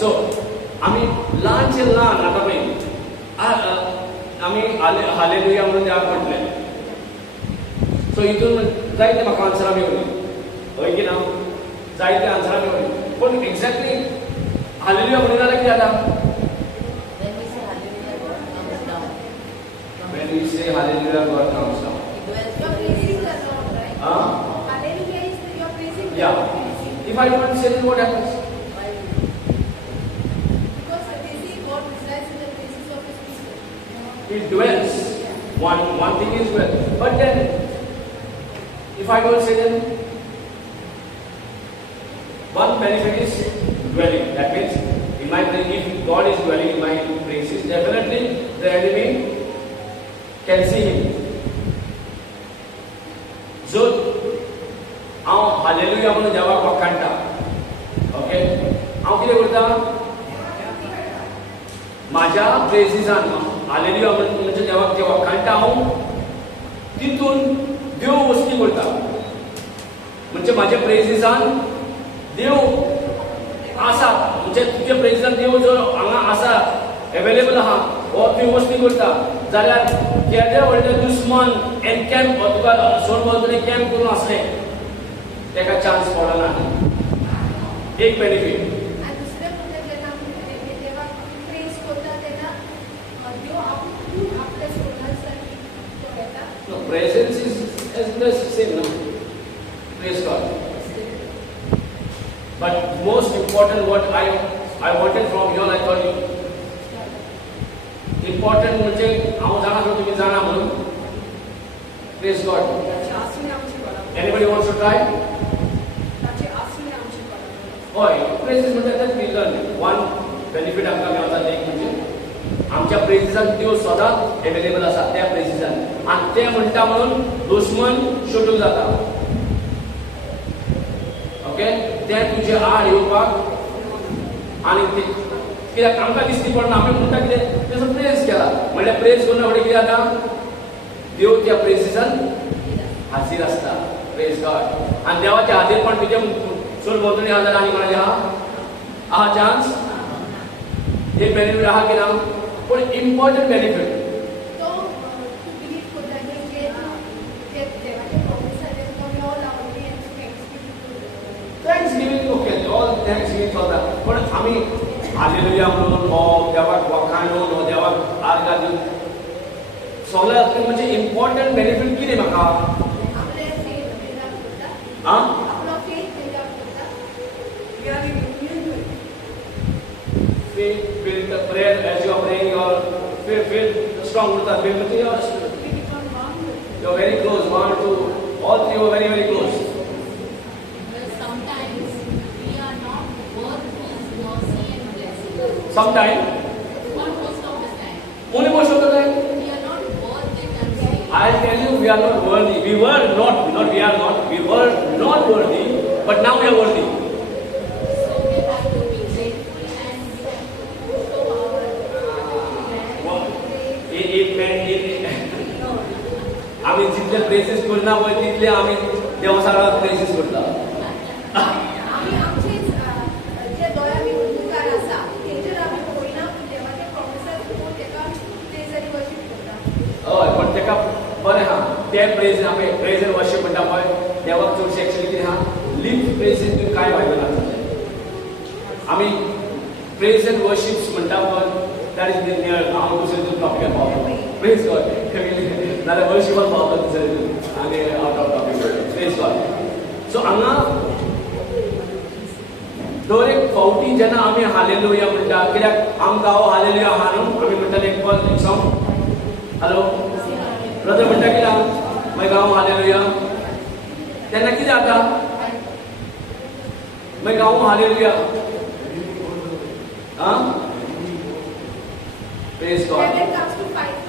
सो आम्ही लहानचे लहान आता पळय आम्ही हालेलुया म्हणून देवाक म्हटले. सो हितून जायते म्हाका आन्सरां मेवली, हय की ना? जायते आन्सरां मेवली. पण एक्झॅक्टली हालेलुया म्हणून जाल्यार कितें जाता? When we say hallelujah, God comes down. You're praising the Lord, right? Hallelujah is you're praising the Yeah. Lord. If I don't say then what happens? Because they see God resides in the praises of His people. It dwells. One thing is well. But then, if I don't say then, one benefit is dwelling. That means, in my if God is dwelling in my praises, definitely the enemy can see him. So, हांव hallelujah म्हणून देवाक वखाणटा. Okay, हांव कितें करता? माझ्या प्रेजिसान hallelujah म्हणजे देवाक जे वखाणटा हांव तितून देव वस्ती करता. म्हणजे माझ्या प्रेजिसान देव आसा, म्हणजे तुज्या प्रेजिसान देव जर हांगा आसा, अवेलेबल आहा, हो तुवें वस्ती करता जाल्यार केदे व्हडले दुस्मान एनकॅम्प तुका सोडभोंवतणी कॅम्प करून आसले तेका चान्स पडना. एक बेनिफिट. आणि दुसरें म्हणजे जेन्ना आमी देवाक प्रेज करता तेन्ना देव आपूण आपल्या सोडण्यासाठी तो येता. No, presence is the same, no? Praise God. But most important, what I wanted from you all, I told you. Important म्हणजे हांव जाणा तुम्ही जाणा म्हणून. Praise God. Anybody wants to try? होय, प्रेझेस म्हणजे तेच we learn. One benefit आमकां मेळटा ते एक म्हणजे आमच्या प्रेझेसान देव सदांच अवेलेबल आसा त्या प्रेझेसान. आणि ते म्हणटा म्हणून दुश्मन सुटूक जाता. ओके, ते तुजे आड येवपाक आणि ते कित्याक आमकां दिसती पडना. आमी म्हणटा कितें तेजो प्रेज केला म्हणल्यार प्रेज करून फुडें कितें जाता? देव त्या प्रेझेसान हाजीर आसता. Praise God. आणि देवाचे हाजीरपण तुजे सोड भोंवतणी आहा जाल्यार आनी कोणाचे आहा चान्स? एक बेनिफीट आहा की ना? पूण इम्पॉर्टंट बेनिफीट तो तू बिलीव करता की जे देवाचे प्रॉमिस आहा ते तुका मेळोला only and thanksgiving. Okay, all thanksgiving चलता. पूण आमी हालेलुया म्हणून हो देवाक वखाणून हो देवाक आर्गां दिवन सगळ्यात म्हणजे इम्पॉर्टंट बेनिफीट कितें म्हाका? आपले फेथ बिल्ड करता. आं? आपलो फेथ बिल्ड करता. We are in union with Faith build the prayer as you are praying, your faith strong with the faith with yours. we become one with You are very close, one, two, all three are very, very close. But sometimes we are not worth His mercy and blessing. Sometimes, Not most of the time. only most of the time, We are not worth it and saying, I tell you, we are not worthy. We were not, we are not. We were not worthy, but now we are worthy. so we have to be grateful and we have to show our आम्ही जितले प्रेसीस करना पळय तितले आम्ही देवा सगळ्याक प्रेसीस करता. आमी आमचेच जे दोळ्यांनी मुखार आसा तेजेर आमी पळयना पूण देवाचे प्रॉमिसास पळोवन तेका प्रेज आनी वर्शीप करता. हय, पण तेका बरें आहा ते प्रेज आमी प्रेज एंड वर्शीप म्हणटा पळय देवाक चडशे एक्चुअली कितें आहा लिफ्ट प्रेजीस बी कांय फायदो ना. आमी प्रेज एंड वर्शीप्स म्हणटा पळय दॅट इज द नियर हांव दुसरे टॉपिक पावलो. प्रेज गॉड नाल्यार वर्शीपाक पावलो दुसरे आनी out of topic. Praise God. So हांगा दर एक फावटी जेन्ना आमी हालेलुया म्हणटा कित्याक आमकां हो हालेलुया आहा न्हू आमी म्हणटाले एक सॉंग हॅलो ब्रदर म्हणटा कितें आहा मागीर हांव हालेलुया तेन्ना कितें जाता मागीर हांव हालेलुया आं praise God. When it comes to fight